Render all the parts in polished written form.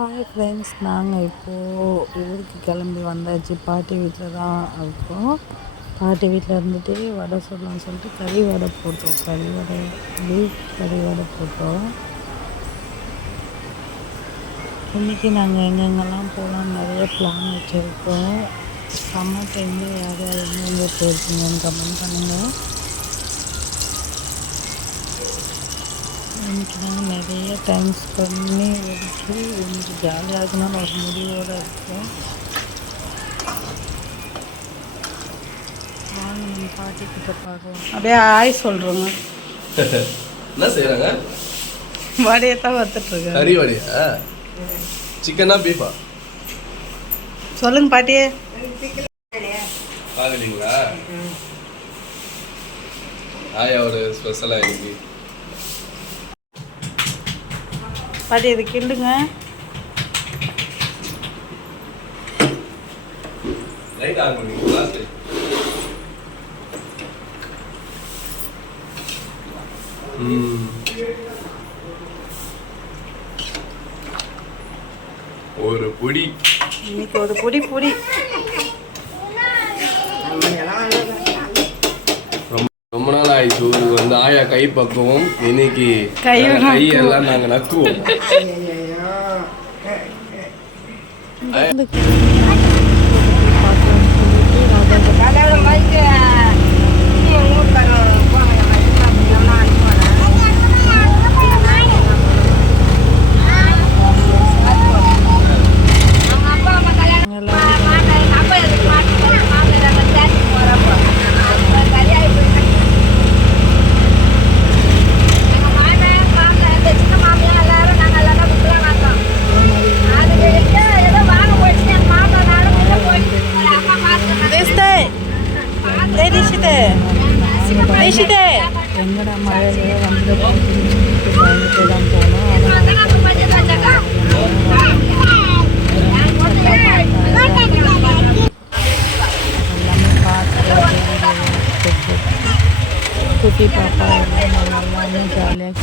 Hi friends, நாங்கள் இப்போது ஊருக்கு கிளம்பி வந்தாச்சு. பாட்டி வீட்டில் தான் இருக்கோம். பாட்டி வீட்டில் இருந்துட்டு வடை சொல்லலாம்னு சொல்லிட்டு கறி வடை போட்டோம். பீஃப் கறி வடை போட்டோம். இன்றைக்கி நாங்கள் எங்கெங்கெல்லாம் போகலாம் நிறைய பிளான் வச்சுருக்கோம். சம்மர் டைமில் யார் யார் எங்கெங்கே போயிருக்கீங்கன்னு கமெண்ட் பண்ணுங்கள். இன்றைக்கி நாங்கள் நிறைய டைம் பண்ணி ஒதுக்கி இன்னைக்கு ஜாலியாக இருக்கணும்னு ஒரு முடிவோடு இருக்கோம். வாங்க நம்ம பாட்டிக்கிட்ட பார்க்கலாம். அப்படியே ஆய் சொல்கிறோங்க. என்ன செய்கிறாங்க? வடையை தான் வத்துட்ருக்காங்க. கறி வடையா? சிக்கனா பீஃபா? சொல்லுங்க பாட்டியே. ஆகலீங்களா? ஆயாவோட ஸ்பெஷலாக இன்னைக்கு பாட்டி இது கிண்டுங்க. லைட் ஆன் பண்ணிங்களா? ஒரு பொடி இன்னைக்கு ஒரு பொடி ரொம்ப நாள் ஆயிடுச்சு. ஊருக்கு வந்து ஆயா கை பக்குவோம். இன்னைக்கு கையெல்லாம் நாங்கள் நக்குவோம். எங்கடா மழையில வந்து பயந்துட்டு தான் போனோம். எல்லாமே பார்த்து குட்டி பாப்பா எல்லாமே ஜாலியாக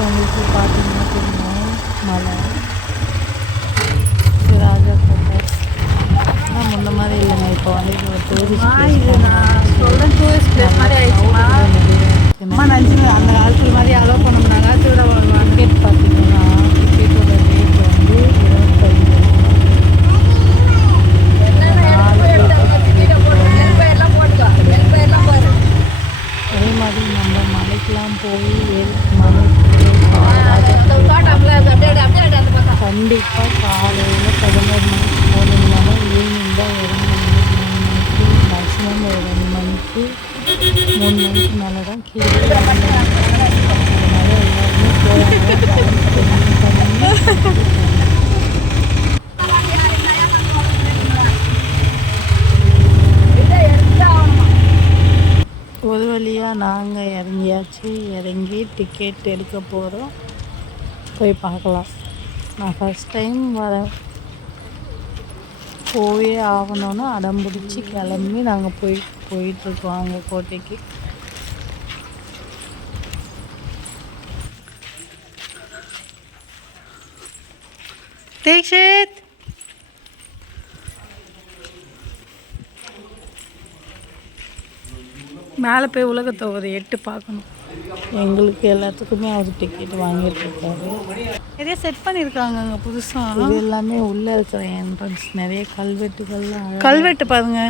அவங்களுக்கு பார்த்தீங்கன்னா தெரியும் மலை ராஜா கோட்டை. ஆனால் முன்ன மாதிரி இல்லைங்க. இப்போ வந்து இது ஒரு டூரிஸ்ட் பிளேஸ் மாதிரி ஆயிடுச்சுமா. அந்த காலத்துல மாதிரி அலோவ் பண்ணோம்னாங்க. திருவிழா டிக்கெட் பார்த்தீங்கன்னா டிக்கெட்டோட ரேட் வந்து 25. அதே மாதிரி நம்ம மலைக்கெலாம் போய் கண்டிப்பாக காலையில் 11 மணிக்கு போனீங்கன்னா ஈவினிங் தான் 2 மணிக்கு 3 மணிக்கு மேக்ஸிமம் 2 மணிக்கு 3 மணிக்கு மேலே தான் கீழே. அதனால எல்லாருமே போவாங்க. ஒரு வழியாக நாங்கள் இறங்கியாச்சு. இறங்கி டிக்கெட் எடுக்க போகிறோம். போய் பார்க்கலாம். நான் ஃபஸ்ட் டைம் வரேன். போயே ஆகணும்னு அடம் பிடிச்சி கிளம்பி நாங்கள் போயிட்டுருக்கோம் அங்கே கோட்டைக்கு. தீக்ஷித் மேலே போய் உலகத்தை ஒரு 8 பார்க்கணும். எங்களுக்கு எல்லாத்துக்குமே அவர் டிக்கெட் வாங்கிட்டு இருக்காரு. நிறைய செட் பண்ணியிருக்காங்க அங்கே புதுசாக. இது எல்லாமே உள்ளே இருக்கிற என்ட்ரன்ஸ். நிறைய கல்வெட்டு பாருங்க.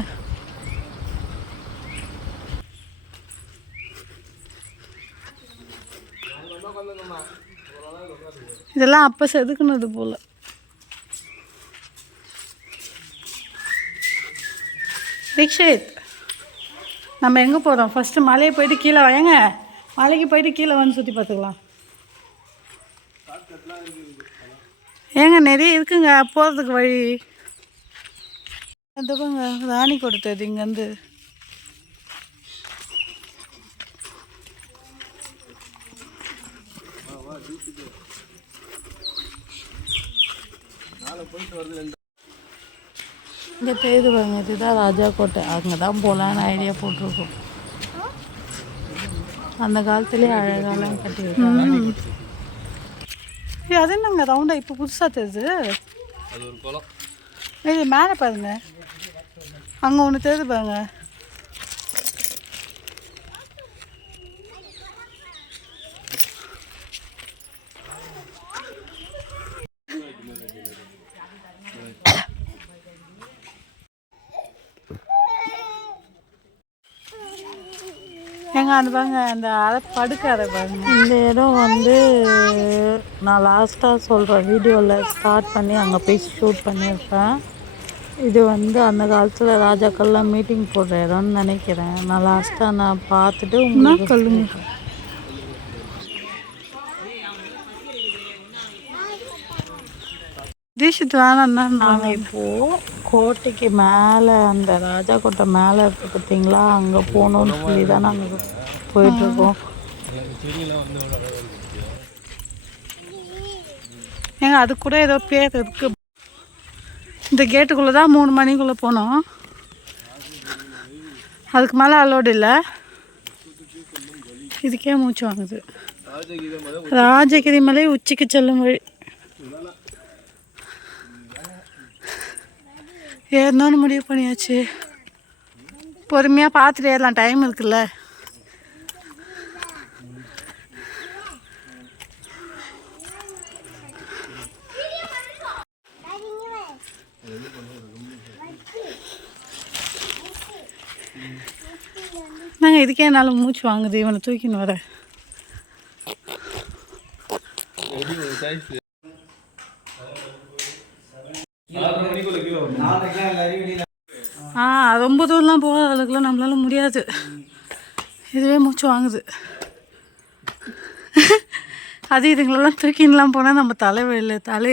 இதெல்லாம் அப்போ செதுக்குனது போல். தீக்ஷித் நம்ம எங்கே போகிறோம்? ஃபஸ்ட்டு மலையை போயிட்டு கீழே வாங்க. மலைக்கு போயிட்டு கீழே வந்து சுற்றி பார்த்துக்கலாம். ஏங்க நிறைய இருக்குங்க போகிறதுக்கு வழி. அதுங்க ராணி கொடுத்தது இங்கேருந்து. இங்கே தெரியுது பாருங்க, இதுதான் ராஜா கோட்டை. அங்கே தான் போகலான்னு ஐடியா போட்டிருக்கோம். அந்த காலத்துலேயே அழகாலாம் கட்டி வைக்காங்க. அது என்னங்க ரவுண்டாக இப்போ புதுசாக தெரியுது? அது ஒரு குளம். இது மேலே பாருங்க, அங்கே ஒன்று தெரியுது பாருங்க. ஏங்க அந்த பாருங்க, அந்த படுக்கார பாருங்க. இந்த இடம் வந்து நான் லாஸ்ட்டாக சொல்கிறேன் வீடியோவில் ஸ்டார்ட் பண்ணி அங்கே போய் ஷூட் பண்ணியிருப்பேன். இது வந்து அந்த காலத்தில் ராஜாக்கள்லாம் மீட்டிங் போடுற இடம்னு நினைக்கிறேன். நான் லாஸ்ட்டாக நான் பார்த்துட்டு உங்களுக்கு சொல்லுங்க. தீஷித் வேணாம்னா நாங்கள் இப்போது கோட்டைக்கு மேலே, அந்த ராஜா கோட்டை மேலே இருக்குது பார்த்தீங்களா, அங்கே போகணுன்னு சொல்லி தான் நாங்கள் போயிட்டுருக்கோம். ஏங்க அது கூட ஏதோ பேர் இருக்கு. இந்த கேட்டுக்குள்ளே தான் 3 மணிக்குள்ளே போனோம். அதுக்கு மேலே அலோடு இல்லை. இதுக்கே மூச்சு வாங்குது. ராஜகிரி மலை உச்சிக்கு செல்லும் வழி. ஏறணும்னு முடிவு பண்ணியாச்சு. பொறுமையாக பார்த்துட்டு ஏறலாம், டைம் இருக்குல்ல. நாங்கள் இதுக்கே என்னால் மூச்சு வாங்குது இவனை தூக்கின்னு வர. ரொம்ப தூரம்லாம் போகாத அளவுக்குலாம் நம்மளால முடியாது. இதுவே மூச்சு வாங்குது. அது இதுங்களெல்லாம் தூக்கின்லாம் போனால் நம்ம தலை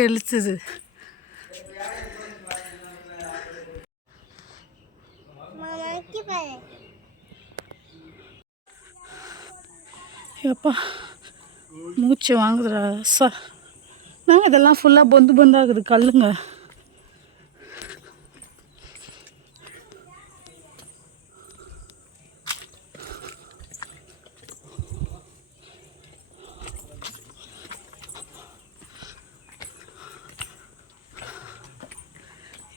எழுத்துது. எப்பா மூச்சு வாங்குதுடா சார். நாங்கள் இதெல்லாம் ஃபுல்லாக பொந்தாகுது கல்லுங்க.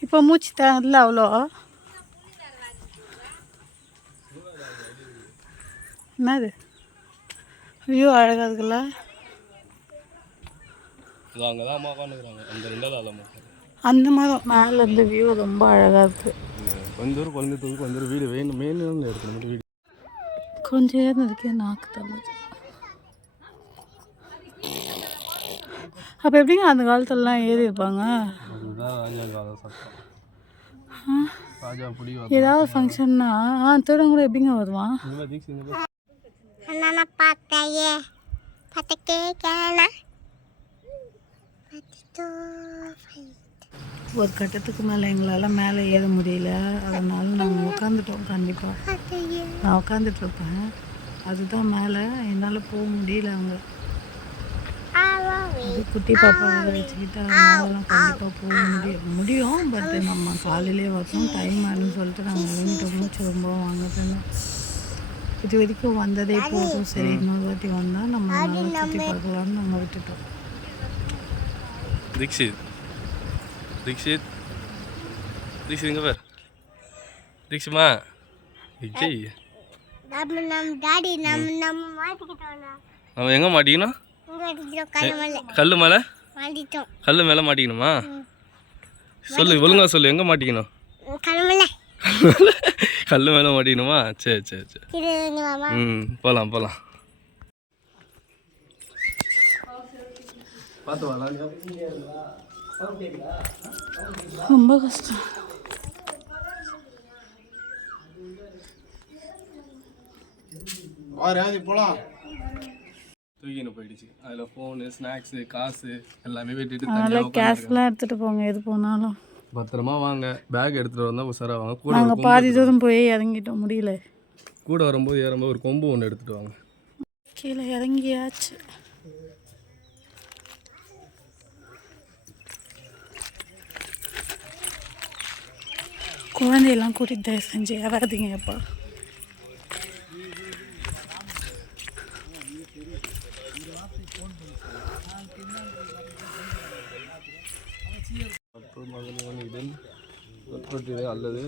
இப்போ மூச்சு தேங்கல அவ்வளோ. என்னது வியூ அழகாக இருக்குல்ல. அந்த மாதிரி மேலே இருந்து வியூ ரொம்ப அழகாக இருக்குது. கொஞ்சம் ஏறினதுக்கே நாக்கு தள்ளுது. அப்போ எப்படிங்க அந்த காலத்துலலாம் ஏறி இருப்பாங்க? ஏதாவது ஃபங்க்ஷன்னா திருடம் கூட எப்படிங்க வருவான்? ஒரு கட்டத்துக்கு மேலே எங்களால் மேலே ஏற முடியல. அதனால நாங்கள் உட்காந்துட்டோம். கண்டிப்பாக நான் உட்காந்துட்ருப்பேன். அதுதான் மேலே என்னால் போக முடியல. அவங்க அது குட்டி பாப்பாவை வச்சுக்கிட்டு அதனாலலாம் கண்டிப்பாக போக முடியும். பட் நம்ம காலையிலே வரணும், டைம் ஆகுதுன்னு சொல்லிட்டு நாங்கள் வேண்டிட்டு மூச்சு ரொம்ப வாங்குதுன்னு இது வரைக்கும் வந்ததே போதும். சரி இன்னொரு வாட்டி வந்தால் நம்ம நல்லா சுற்றி பார்க்கலான்னு நாங்கள் விட்டுட்டோம். தீக்ஷித் இங்கே பேர் தீக்ஷிமா விஜய் அவன் எங்கே மாட்டிக்கணும்? கல்லு மேலே மாட்டிக்கணுமா? சொல்லு, ஒழுங்கா சொல்லு, எங்கே மாட்டிக்கணும்? கல்லு மேலே மாட்டிக்கணுமா? சரி சரி சரி. போகலாம் பார்த்து வரலாம். ரொம்ப கஷ்டம். போகலாம். தூக்கின்னு போயிடுச்சு. அதில் ஃபோனு, ஸ்நாக்ஸு, காசு எல்லாமே வெட்டிட்டு அதனால் கேஷ்லாம் எடுத்துகிட்டு போங்க. எது போனாலும் பத்திரமா வாங்க. பேக் எடுத்துகிட்டு வந்தால் உசாராக வாங்க. கூட நாங்கள் பாதி தூரம் போய் இறங்கிட்டோம், முடியல. கூட வரும்போது ஏறும்போது ஒரு கொம்பு ஒன்று எடுத்துகிட்டு வாங்க. கீழே இறங்கியாச்சு. குழந்தையெல்லாம் கூட்டிகிட்டு தயவு செஞ்சு ஏறாதீங்கப்பா. அல்லது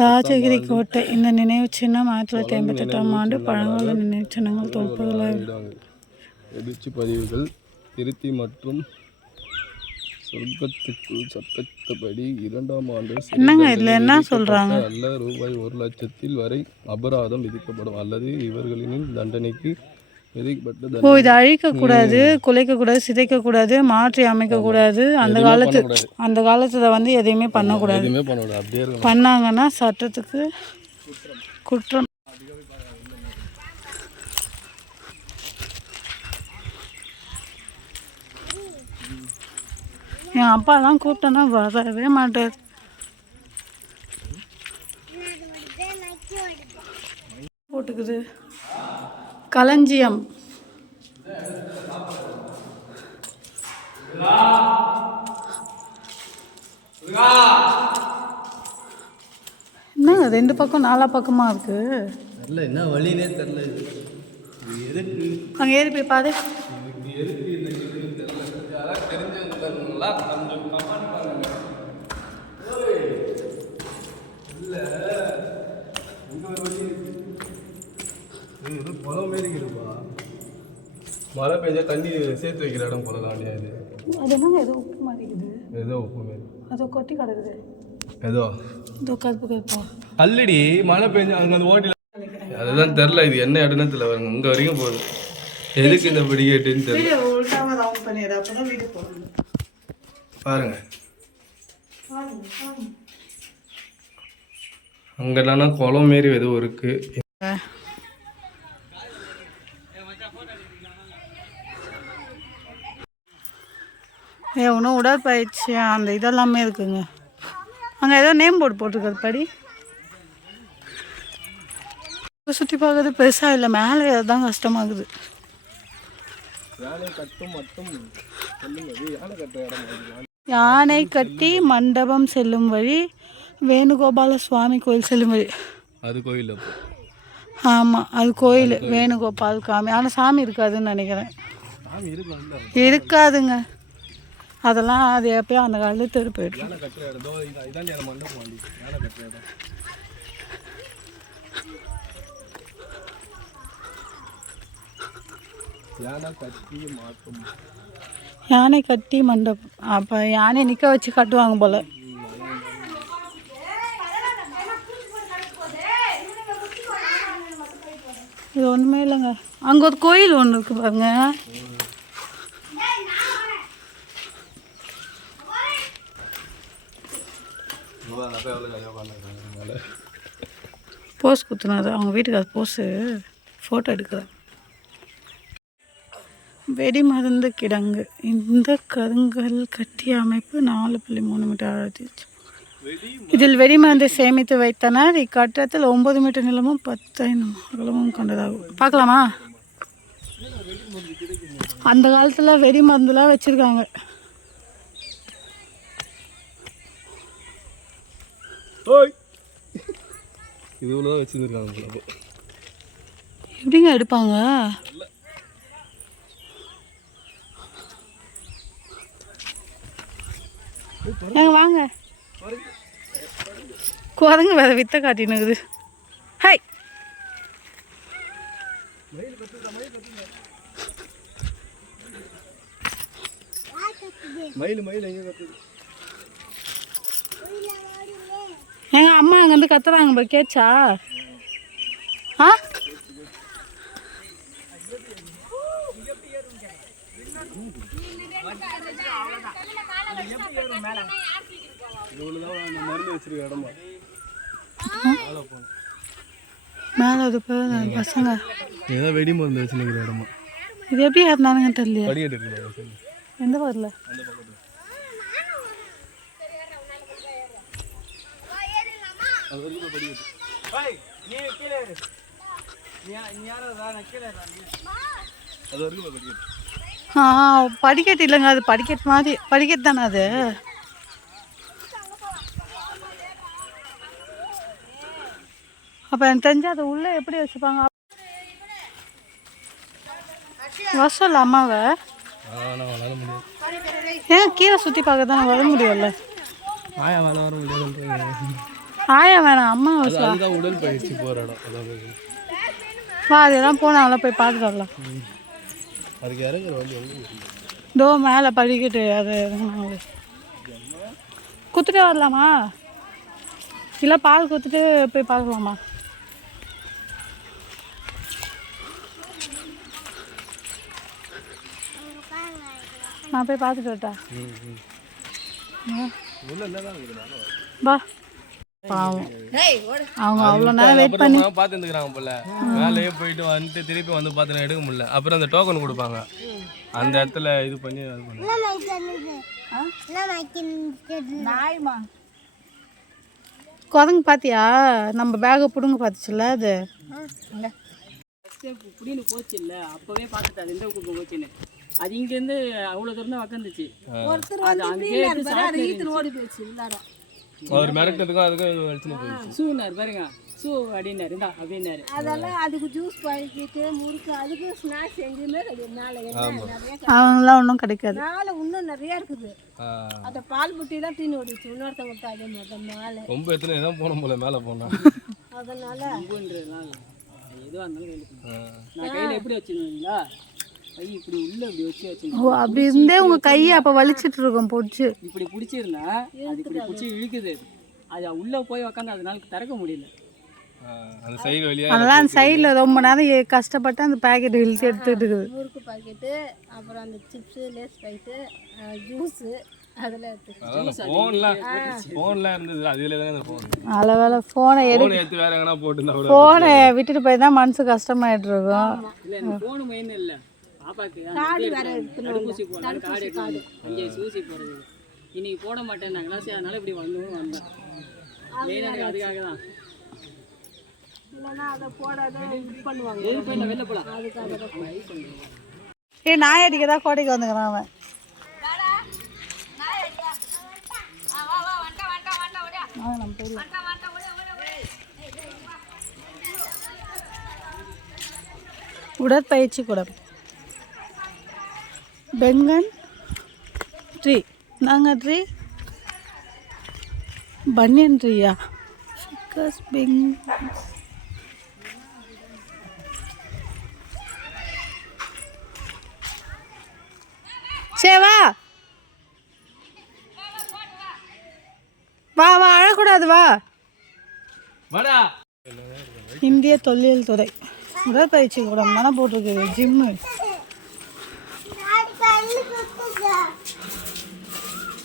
ராஜகிரி கோட்டை இந்த நினைவு சின்னம் 1958ஆம் ஆண்டு பழங்கால நினைவு சின்னங்கள் தொகுப்புகளாக எதிர்ச்சி பதிவுகள் திருத்தி மற்றும் சொர்க்கத்துக்குள் சட்டப்படி 2ஆம் ஆண்டு என்னங்க இதில் என்ன சொல்கிறாங்க? அல்ல ரூபாய் 1,00,000 வரை அபராதம் விதிக்கப்படும் அல்லது இவர்களின் தண்டனைக்கு விதிக்கப்பட்ட ஓ, இதை அழிக்கக்கூடாது, குலைக்கக்கூடாது, சிதைக்கக்கூடாது, மாற்றி அமைக்கக்கூடாது. அந்த காலத்தில் வந்து எதையுமே பண்ணக்கூடாது. அப்படியே பண்ணாங்கன்னா சட்டத்துக்கு குற்றம். என் அப்பாலாம் கூப்பிட்டேன்னா வரவே மாட்டார். போட்டுக்குது களஞ்சியம். என்னங்க 2 பக்கம் 4 பக்கமாக இருக்கு? தெரியல, என்ன வழினே தெரியல. அங்கே ஏறி போய் பாரு. மழை பெஞ்சா தண்ணி சேர்த்து வைக்கிற இடம் போலதான். அது என்னங்க ஏதோ உப்பு மாறிக்குது. ஏதோ உப்பு மாரி அதோ கொட்டி கிடக்குது. ஏதோ கருப்பு கருப்பா கல்லடி மழை பெஞ்சு அங்கே அந்த ஓட்டில் அதுதான் தெரில. இது என்ன இடம்னு தெரியல. வருங்க இங்கே வரைக்கும் போகுது. எதுக்கு இந்த படிக்கட்டுன்னு தெரியல. பாருங்க அங்கே என்னன்னா குளம் மாரி எதுவும் இருக்கு. ஒன்றும் உடற்பயிற்சி அந்த இதெல்லாமே இருக்குங்க. அங்கே ஏதோ நேம் போர்டு போட்டிருக்காது படி. சுற்றி பார்க்கறது பெருசாக இல்லை, மேலே தான் கஷ்டமாகுது. யானை கட்டி மண்டபம் செல்லும் வழி, வேணுகோபால சுவாமி கோயில் செல்லும் வழி. அது கோயில். ஆமாம், அது கோயில் வேணுகோபால் சாமி. ஆனால் சாமி இருக்காதுன்னு நினைக்கிறேன். இருக்காதுங்க, அதெல்லாம் அது எப்பயோ அந்த காலத்தில் தெரு போயிட்டு. யானை கட்டி மண்டபம். அப்போ யானை நிற்க வச்சு கட்டுவாங்க போல். இது ஒன்றுமே இல்லைங்க. அங்கே ஒரு கோயில் ஒன்று இருக்குது பாருங்க. போஸ் குத்துனாரு அவங்க வீட்டுக்கு. அது போஸு ஃபோட்டோ எடுக்கிறார். வெடி மருந்து கிடங்கு. இந்த கருங்கல் கட்டிய அமைப்பு 4.3 மீட்டர் ஆழத்தில். இதில் வெடிமருந்தை சேமித்து வைத்தனர். இக்கட்டத்தில் 9 மீட்டர் நீளமும் 10 அகலமும் கொண்டதாகும். பார்க்கலாமா? அந்த காலத்தில் வெடி மருந்துலாம் வச்சுருக்காங்க. இதுதான் வச்சுருக்காங்க. எப்படிங்க எடுப்பாங்க? நாங்கள் வாங்க. குரங்கு வேற வித்த காட்டினுக்குது. ஹாய், எங்க அம்மா அங்கேருந்து கத்துறாங்க போய் கேட்சா? ஆ, மேலே அது பசங்க ஏதோ வெடி மருந்து வச்சுருக்கிற இடமா. இது எப்படி ஏறினானுங்க தெரியல. எந்த பக்கத்தில்? படிக்கட்டு இல்லைங்க, அது படிக்கட்டு மாதிரி. படிக்கட்டு தானே அது? அப்போ எனக்கு தெரிஞ்சு அதை உள்ளே எப்படி வச்சுப்பாங்க வர சொல்ல அம்மாவை ஏன் கீழே சுற்றி பார்க்க தான் வர முடியும்ல ஆயா வேலை வர முடியாது ஆயா வேணாம் அம்மா வசலாம் அதுதான் உடல் பயிற்சி போகிற இடம் அதாவது வா அதெல்லாம் போனாங்களா போய் பார்த்துட்டு வரலாம் அதுக்கு இறங்குற வழி எங்கே தோ மேலே படிக்கட்டு அது இறங்கினாங்களே குத்துட்டே வரலாமா இல்லை பால் குத்துட்டு போய் பார்க்கலாமா நான் போய் பார்த்துட்டு வரட்டா வா பாவம் அவங்க அவ்வளோ நேரம் வெயிட் பண்ணி பார்த்துருக்குறாங்க போல வேலையே போயிட்டு வந்துட்டு திருப்பி வந்து பார்த்து எடுக்க முடியல அப்புறம் அந்த டோக்கன் கொடுப்பாங்க அந்த இடத்துல இது பண்ணி நாய்மா குரங்கு பார்த்தியா நம்ம பேகை பிடுங்க பார்த்துச்சுல்ல அது புடின்னு போச்சு இல்ல அப்பவே பார்த்துட்டு அது எந்த கூப்பம் போச்சுன்னு அது இங்கேருந்து அவ்வளோ தூரம் தான் உக்காந்துச்சு ஓடி போயிடுச்சு எல்லாரும் அவர் மிரட்டதுக்கும் அதுக்கும் வலிச்சுன்னு போயிடுச்சு ஷூனார் பாருங்க ஷூ அப்படின்னாரு இந்தா அப்படின்னாரு அதெல்லாம் அதுக்கு ஜூஸ் பாக்கெட்டு முறுக்கு அதுக்கு ஸ்நாக்ஸ் எங்கேயுமே அவங்களாம் ஒன்றும் கிடைக்காது மேலே இன்னும் நிறைய இருக்குது அந்த பால் புட்டிலாம் தீனி ஓடிச்சு இன்னொருத்தவங்க கொடுத்தா அதே மாதிரி மேலே ரொம்ப எத்தனை தான் போனோம் போல மேலே போனோம் அதனால எதுவாக இருந்தாலும் நான் கையில் எப்படி வச்சுருந்தீங்களா கை இப்படி உள்ள இப்படி வச்சு ஓ அப்படி இருந்தே உங்க கையை அப்போ வலிச்சிட்டு இருக்கோம் போச்சு இப்படி பிடிச்சிருந்தா அது இப்படி பிடிச்சி இழுக்குது அது உள்ளே போய் உக்காந்து அதனால திறக்க முடியல அந்த சைடு வழியா அதெல்லாம் அந்த சைடில் ரொம்ப நேரம் கஷ்டப்பட்டு அந்த பாக்கெட் இழுத்து எடுத்துட்டு இருக்குது முறுக்கு பாக்கெட்டு அப்புறம் அந்த சிப்ஸு லேஸ் பாக்கெட்டு ஜூஸு அதெல்லாம் எடுத்து ஃபோன்லாம் இருந்தது அதுல தான் ஃபோன் நல்ல வேலை ஃபோனை எடுத்து வேற எங்கனா போட்டுருந்தா கூட ஃபோனை விட்டுட்டு போய் தான் மனசு கஷ்டமாயிட்டு இருக்கும் இல்லை எனக்கு ஃபோனு மெயின் இல்லை பாப்பாக்கு தடுப்பூசி போடலாம் கார்டு எடுத்து 5 ஊசி போடுறது இன்னைக்கு போட மாட்டேன்னாங்களா சரி அதனால இப்படி வந்தேன் மெயினாக அதுக்காக தான் வெளில போகலாம் ஏ நாய் அடிக்க தான் கோட்டைக்கு வந்துக்கிறான் அவன் உடற்பயிற்சி கூடம் பெங்கன் ட்ரீ நாங்கள் ட்ரீ பனியன் ட்ரீயா ஃபிக்கஸ் பெங் சரி வா வா வா அழக்கூடாது வா வாடா இந்திய தொல்லியல் துறை உடற்பயிற்சி கூடம் தானே போட்டிருக்குது ஜிம்மு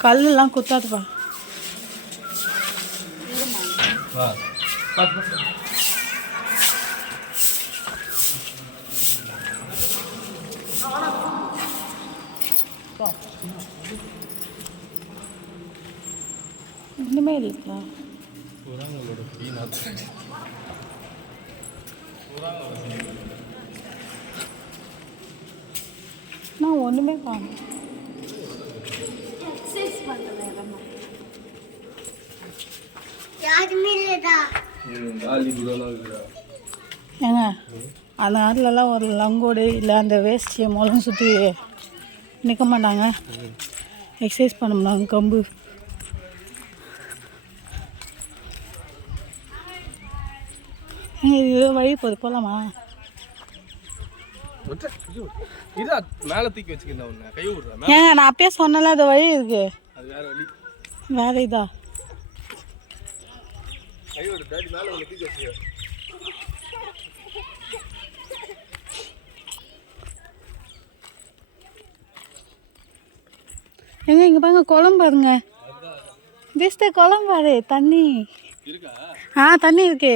கல்லெல்லாம் குத்தாதுப்பா வா ஒன்றுமே இல்லைங்களா புறாங்களோட பீனாத்து நான் ஒன்றுமே காணும் ஏங்க அந்த ஆறுலலாம் ஒரு லங்கோடு இல்லை அந்த வேஸ்டியை மூலம் சுற்றி நிற்க மாட்டாங்க எக்ஸசைஸ் பண்ண முடியாங்க கம்பு இது வழி போகுது போகலாமா மேல தூக்கி வச்சுக்கிறேன் உன்னை கை விடுறேன் ஏங்க நான் அப்பயே சொன்னல அது வழி இருக்கு அது வேற வழி வேற இதா கை விடு டாடி மேல உன்னை தூக்கி வச்சுக்கிறேன் ஏங்க இங்கே பாருங்க குளம் பாருங்க ஜஸ்ட் குளம் பாரு தண்ணி இருக்கா தண்ணி இருக்கே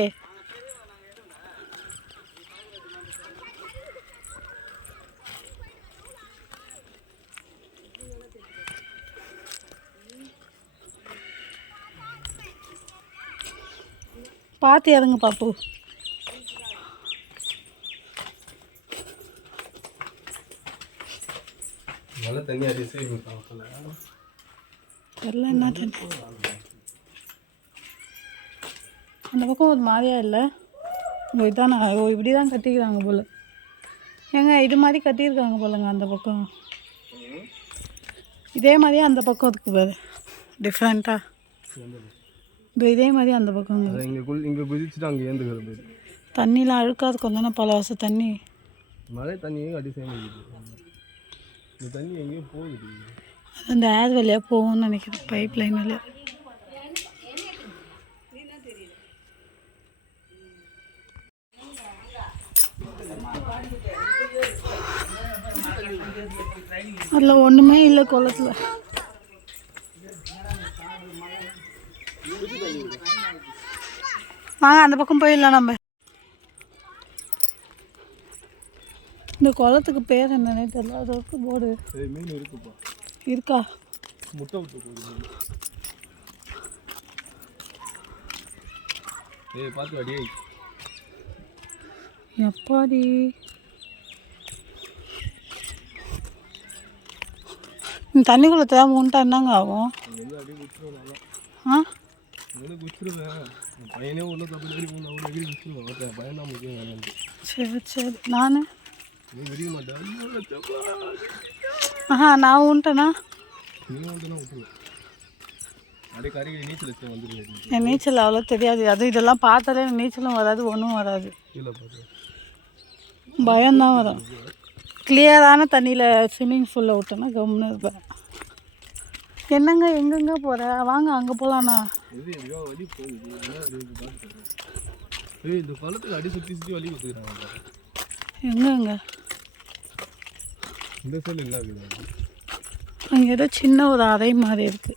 பார்த்து இறங்க பாப்பு நல்ல தண்ணி அடிச்சு தெரில என்ன தண்ணி அந்த பக்கம் ஒரு மாதிரியா இல்லை இதானா ஓ இப்படி தான் கட்டிக்கிறாங்க போல். ஏங்க இது மாதிரி கட்டியிருக்காங்க போலங்க அந்த பக்கம். இதே மாதிரியே அந்த பக்கம் இருக்கு பாரு டிஃப்ரெண்ட்டாக. இதே மாதிரி அந்த பக்கம் இங்கே குதிச்சுட்டு அங்கே ஏந்துக்கிறது. தண்ணிலாம் அழுக்காது கொஞ்சம் பல வருஷம் தண்ணி. மழை தண்ணியே கட்டி சேர்ந்துக்குது. இந்த தண்ணி எங்கேயோ போகுது. அந்த ஏர் வழியாக போகும்னு நினைக்கிறேன், பைப் லைன் வழியாக. அதில் ஒன்றுமே இல்லை குளத்தில். வாங்க அந்த பக்கம் போயிடலாம் நம்ம. இந்த குளத்துக்கு பேர் என்னன்னே தெரியல. அது இருக்கு போர்டு. மீன் இருக்குப்பா. இருக்கா? முட்டை விட்டு போகுது. பார்த்து அடியே எப்பாடி தண்ணிக்குள்ளே தேவை உண்டா என்னங்க ஆகும்? ஆ பையனே ஒன்றும் தப்பு விட்டுருவேன். பையன் தான் முக்கியம். சரி சரி நான் விடிய மாட்டேன். நான் உண்டேண்ணா. நீ வந்துன்னா விட்டுருவேன். அப்படியே கரைக்கு நீச்சல் வச்சு வந்துடுவேன். என் நீச்சல் அவ்வளோ தெரியாது. அதுவும் இதெல்லாம் பார்த்தாலே நீச்சலும் வராது, ஒன்றும் வராது. இல்லை பார்த்து பயம்தான் வரும். கிளியரான தண்ணியில் ஸ்விம்மிங் பூலில் விட்டோன்னா கம்முன்னு இருப்பேன். என்னங்க எங்கெங்க போகிற? வாங்க அங்கே போகலாண்ணா. வலி போகுது. இந்த குளத்துக்கு அடி சுற்றி சுற்றி வலி கொடுத்துக்கிறாங்க. எங்கங்க இந்த சைடு என்ன இருக்குது? அங்கே ஏதோ சின்ன ஒரு அறை மாதிரி இருக்கு.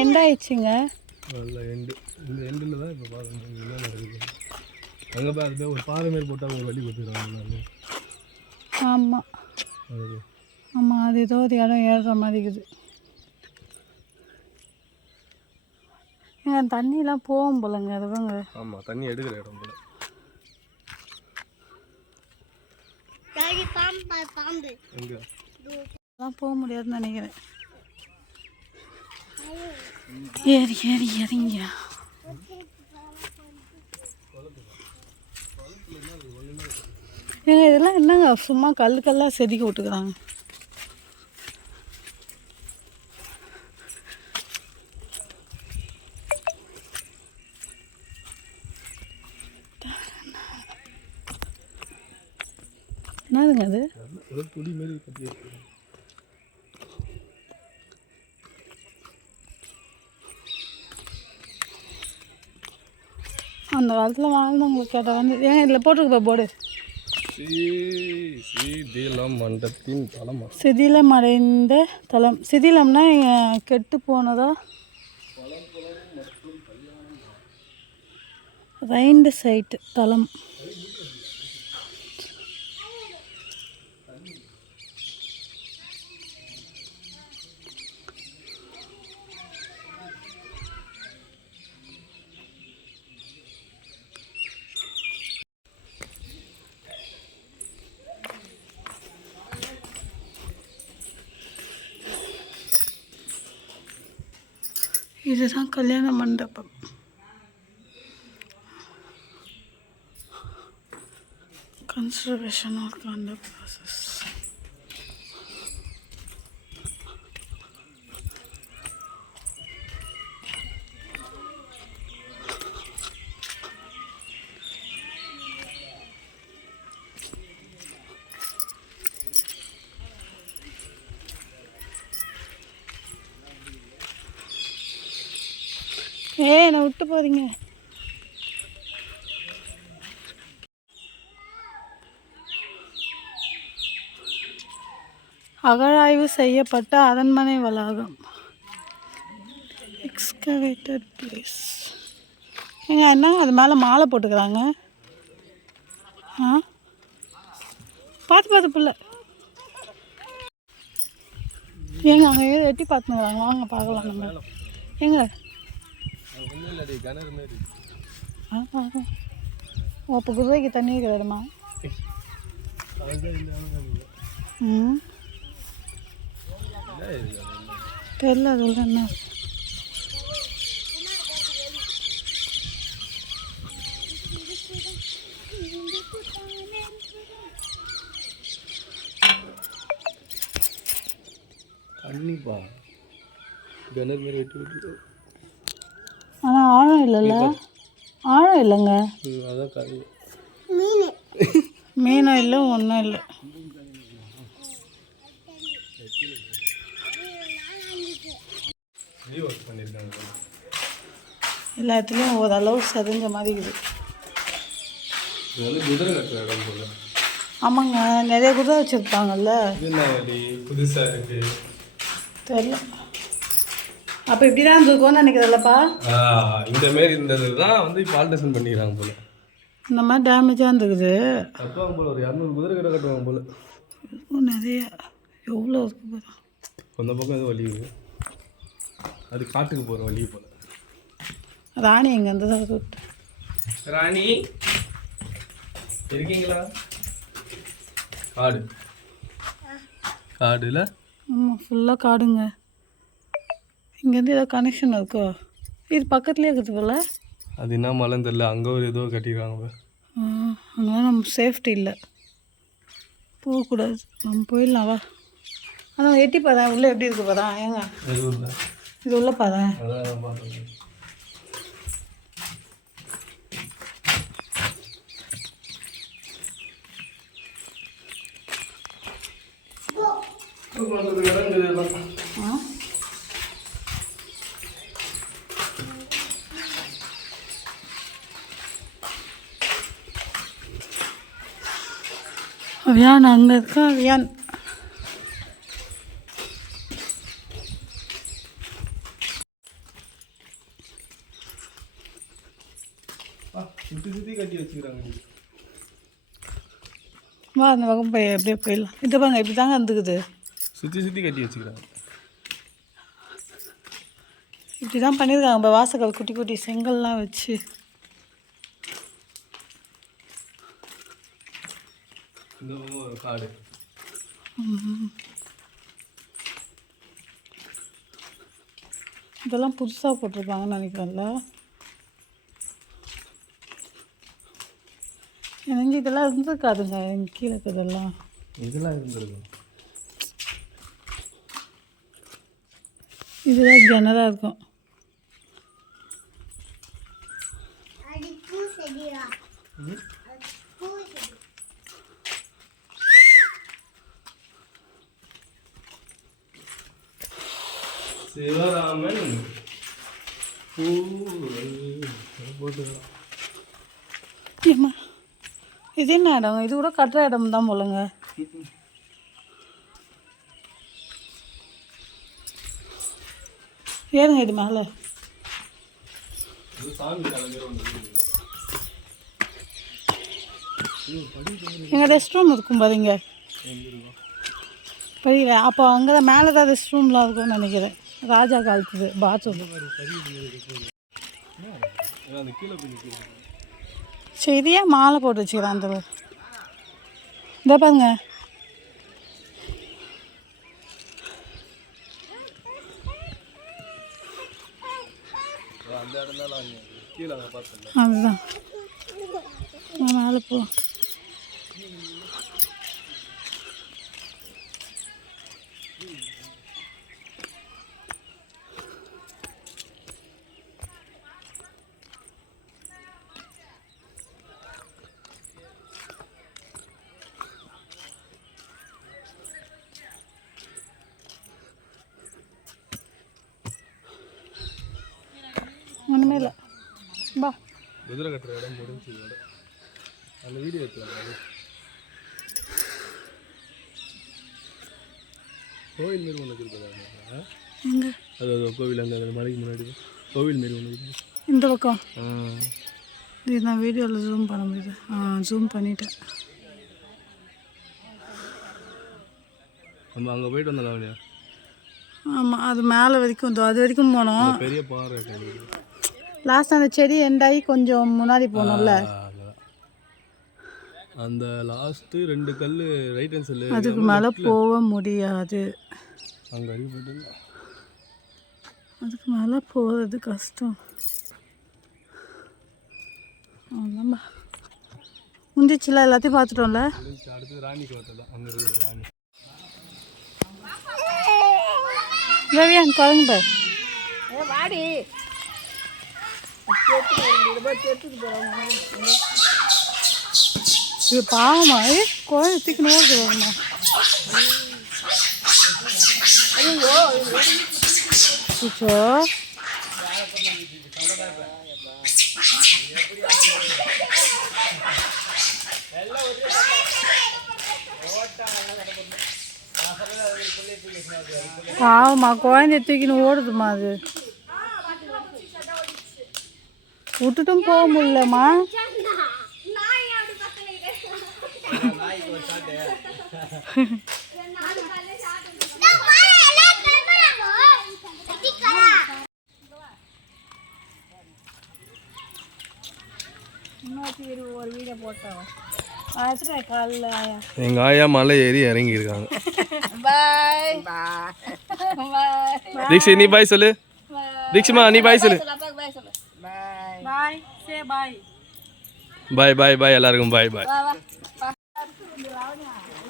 எண்ட் ஆயிடுச்சுங்க. இந்த எண்டில் தான் இப்போ பாருங்க என்ன நடக்குது. அங்கே பாருங்க ஒரு பாறை மாரி போட்டால் ஒரு வலி கொடுத்துக்கிறாங்க. ஆமாம் ஆமாம், அது ஏதோ ஒரு இடம் ஏறுற மாதிரி இருக்குது. தண்ணியெலாம் போகும் போலங்க அதுவாங்க. ஆமாம் தண்ணி எடுக்கிற இடம் போல. எங்கெல்லாம் போக முடியாதுன்னு நினைக்கிறேன். ஏறி ஏறி ஏறிங்க. ஏங்க இதெல்லாம் என்னங்க சும்மா கல்லுக்கெல்லாம் செதுக்கி விட்டுக்கிறாங்க. என்னதுங்க அது? துணி மாரி கட்டி இருக்கு. அந்த காலத்தில் வாழ்ந்தவங்களுக்கு கேட்டால் வந்து ஏன் இதில் போட்டிருக்க போர்டு சிதிலம் மண்டத்தின் தலம். சிதிலம் அடைந்த தலம். சிதிலம்னா கெட்டு போனதா? ரைண்டு சைட்டு தலம். இதுதான் கல்யாண மண்டபம். Construction work under process. என்னை விட்டு போகிறீங்க. அகழாய்வு செய்யப்பட்ட அரண்மனை வளாகம். Excavated place. ஏங்க என்னங்க அது மேலே மாலை போட்டுக்கிறாங்க? ஆ பார்த்து பார்த்து பிள்ளை. ஏங்க அங்கே எட்டி பார்த்துக்கிறாங்க. வாங்க பார்க்கலாம் நம்ம. ஏங்க அப்போ குதிரைக்கு தண்ணி கிடையாதுமா? தெரியல அது என்ன. தண்ணிப்பா கிணறு மாதிரி வெட்டி விட்டு ஆனால் ஆழம் இல்லைல்ல, ஆழம் இல்லைங்க. அதான் கதை. மீனும் இல்லை ஒன்றும் இல்லை. ஒர்க் பண்ணியிருக்காங்க. எல்லாத்துலேயும் ஓரளவு செதஞ்ச மாதிரி இருக்குது. இது வந்து குதிரை கட்டுற இடம் போல. ஆமாங்க, நிறைய குதிரை வச்சுருப்பாங்கல்ல. இது என்ன வழி புதுசாக இருக்கு தெரியல. அப்போ இப்படி தான் இருந்திருக்கும்னு நினைக்கிறதில்லப்பா. இந்த மாரி இருந்தது தான் வந்து இப்போ ஆல்ட்ரேஷன் பண்ணிக்கிறாங்க போல. இந்த மாதிரி டேமேஜாக இருந்துக்குது. கட்டுவாங்க போல, ஒரு 200 குதிரை கடை கட்டுவாங்க போல. நிறைய எவ்வளோ இருக்கு போல. அந்த பக்கம் எதுவும் வழி இருக்குது, அது காட்டுக்கு போகிற வழி போல. ராணி எங்கே இருந்தது? ராணி இருக்கீங்களா? காடு காடுல ஆமாம், ஃபுல்லாக காடுங்க. இங்கேருந்து ஏதோ கனெக்ஷன் இருக்கோ? இது பக்கத்துலேயே இருக்குது போல். அது என்ன மலைன்னு தெரியல, அங்கே ஒரு ஏதோ கட்டிடுறாங்க. அங்கெல்லாம் நம்ம சேஃப்டி இல்லை, போகக்கூடாது. நம்ம போயிடலாம் வா. ஆனால் எட்டி பாதேன் உள்ளே எப்படி இருக்கு பாதேன். ஏங்க இது உள்ள பாதேன். அதான் பார்த்தேன். அவியான் அங்கே இருக்கா? அவியான் சுற்றி சுற்றி கட்டி வச்சுக்கிறாங்க. வா, அந்த பக்கம் போய் எப்படியே போயிடலாம். இது பாருங்க, இப்படி தாங்க இருந்துக்குது. சுற்றி சுற்றி கட்டி வச்சுக்கிறாங்க. இப்படி தான் பண்ணியிருக்காங்க. இப்போ வாசக்கால் குட்டி குட்டி செங்கல்லாம் வச்சு. இந்த ஒரு காடு. இதெல்லாம் புதுசாக போட்டிருப்பாங்கன்னு நினைக்கிறேன்ல. எனக்கு இதெல்லாம் இருந்திருக்காதுங்க, எங்க கீழே இருக்கிறதெல்லாம். இதெல்லாம் இருந்திருக்கும். இதுதான் கிணறா இருக்கும். சிவராமன் ஏம்மா, இது என்ன இடம்? இது கூட கட்டுற இடம் தான் போலங்க. ஏறுங்க இது மேலே. எங்கள் ரெஸ்ட் ரூம் இருக்கும் பாருங்க. படிக்கல. அப்போ அங்கே தான் மேலே தான் ரெஸ்ட் ரூம்லாம் இருக்கும்னு நினைக்கிறேன். ராஜா காலத்துது பாத்ரூம். சரியா மாலை போட்டு வச்சுக்கிறான் அந்த இந்த பாருங்க. அதுதான் மேலே போகலாம். ஒன்றுமே இல்லை. பா, குதிரை கட்டுற இடம் முடிஞ்சு அந்த வீடியோ எடுத்துக்கலாம். கோவில் மாரி ஒன்று இருக்குதா? எங்கே? அது கோவில் அங்கே மலைக்கு முன்னாடி கோவில் மாரி ஒன்று இருக்குது இந்த பக்கம். இது நான் வீடியோவில் ஜூம் பண்ண முடியுது. ஜூம் பண்ணிட்டேன். நம்ம அங்கே போயிட்டு வந்தோம் இல்லையா? ஆமாம், அது மேலே வரைக்கும் அது வரைக்கும் போனோம். பெரிய பாறை லாஸ்ட் அந்த செடி எண்டாகி கொஞ்சம் முன்னாடி போனோம்ல, அந்த லாஸ்ட்டு 2 கல் ரைட் ஹேண்ட் சைடில். அதுக்கு மேலே போக முடியாது. அங்கே அடி போயிட்டு அதுக்கு மேலே போகிறது கஷ்டம். அவ்வளோதான்பா, முந்திச்சுல எல்லாத்தையும் பார்த்துட்டோம்ல. அடுத்து ராணி கோட்டை தான். அங்கே இருக்குது ராணி. ரவியான் குழம்பு பாரு. வாடி இது பாவமா குழந்தை தூக்கின்னு ஓடுதுமா. அச்சோ பாவமா குழந்தைய தூக்கின்னு ஓடுதுமா. அது விட்டுட்டும் போக முடியலம்மா. ஒரு வீடியோ போட்டோம். காலைல எங்க ஆயா மலை ஏறி இறங்கி இருக்காங்க. பாய் தீக்ஷி நீ பாய் சொல்லு. தீக்ஷிமா நீ பாய் சொல்லு. பாய் சொல்லு. பாய் சே பாய். பாய் பாய் பாய் எல்லாருக்கும் பாய் பாய்.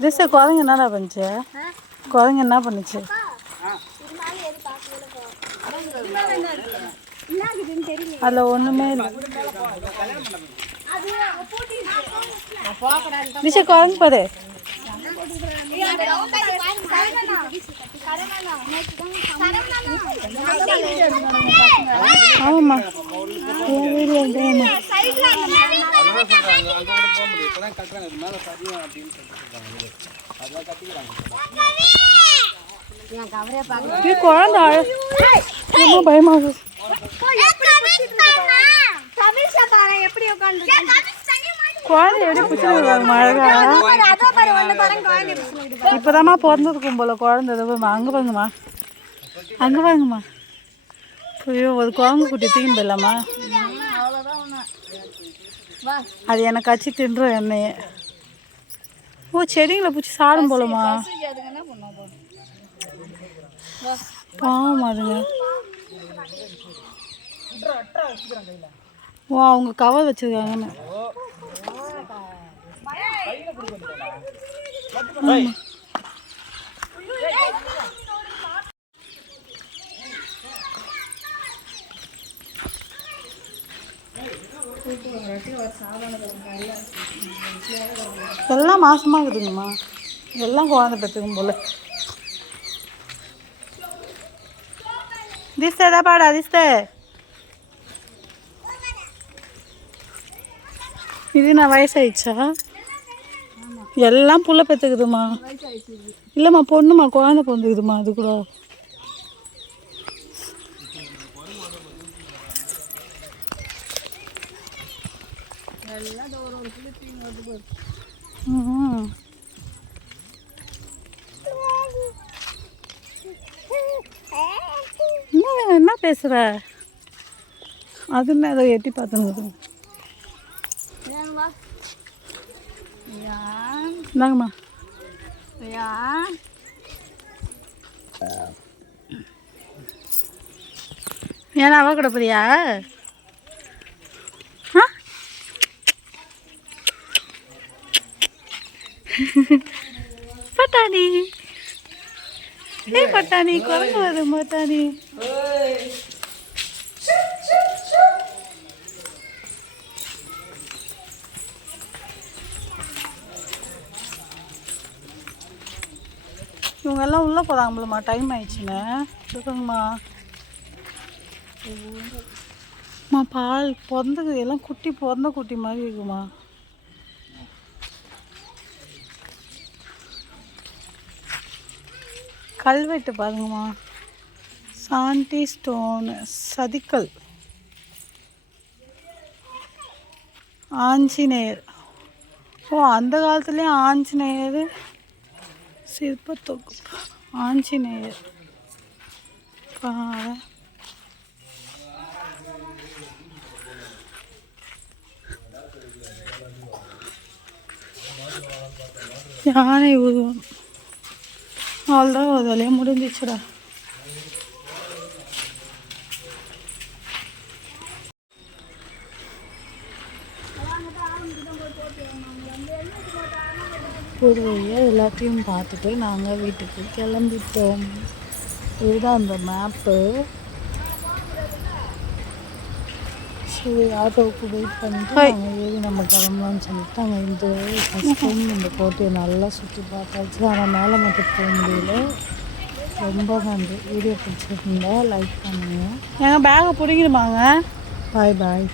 திஸ் குழந்தைங்க என்னடா பண்ணுச்சு? குழந்தைங்க என்ன பண்ணுச்சு? அதில் ஒன்றுமே இல்லை. திஷா குழந்தை பாரு. ஆமாம்மா குழந்தை பயமாகுது. குழந்தை எப்படி பிடிச்சிருக்காங்க அழகா. இப்போதாம்மா பிறந்திருக்கும் போல குழந்தை. அங்கே வாங்கம்மா, அங்கே வாங்கம்மா. ஐயோ ஒரு குழந்தை குட்டி தூக்கின்னு போயிடலாமா? அது எனக்கு கச்சி தின்றும் என்னையே. ஓ செடிங்களை பிடிச்சி சாடும் போலமா? பாவம் அதுங்க. ஓ அவங்க கவர் வச்சிருக்காங்கன்னு. எல்லாம் மாசமா இருக்குதுங்கம்மா. எல்லாம் குழந்தை பெற்றுக்கும் போல. திஸ்தே தான் பாடா திஸ்தே. இது நான் வயசாயிடுச்சா? எல்லாம் புள்ள பெற்றுக்குதுமா. இல்லைம்மா பொண்ணுமா குழந்தை பிறந்துக்குதுமா. அது கூட என்ன பேசுற? அது என்ன ஏதோ எட்டி பார்த்துன்னு இந்தாங்கம்மா. ஏன்னா அவ கூட போறியா? பட்டாணி பட்டாணி குரங்கு வருது. பட்டாணி இவங்கெல்லாம் உள்ளே போகிறாங்கம்மா. டைம் ஆயிடுச்சுன்னு இருக்குங்கம்மா. அம்மா பால் பிறந்தது எல்லாம் குட்டி பிறந்த குட்டி மாதிரி இருக்குமா. கல்வெட்டு பாருங்கம்மா. சாண்டி ஸ்டோன் சதிக்கல் ஆஞ்சநேயர். ஓ அந்த காலத்துலேயே ஆஞ்சநேயர் சிற்பத்தொகுப்பு. ஆஞ்சநேயர் யானை உருவம். அவ்வளோதான் ஒரு வேலையை முடிஞ்சிச்சுடா. ஒரு வழியாக எல்லாத்தையும் பார்த்துட்டு நாங்கள் வீட்டுக்கு கிளம்பிட்டோம். இதுதான் அந்த மேப்பு. சரி ஆட்டோவுக்கு வெயிட் பண்ணிட்டு நாங்கள் ஏறி நம்ம கிளம்பலாம்னு சொல்லிட்டு அங்கே இந்த ஃபஸ்ட் டைம் இந்த கோட்டையை நல்லா சுற்றி பார்த்தாச்சு. ஆனால் மேலே மட்டும் போக முடியல. ரொம்ப நன்றி. வீடியோ பிடிச்சிருந்தா லைக் பண்ணுங்கள். எங்கள் பேகை பிடிங்கிடுமாங்க. பாய் பாய்.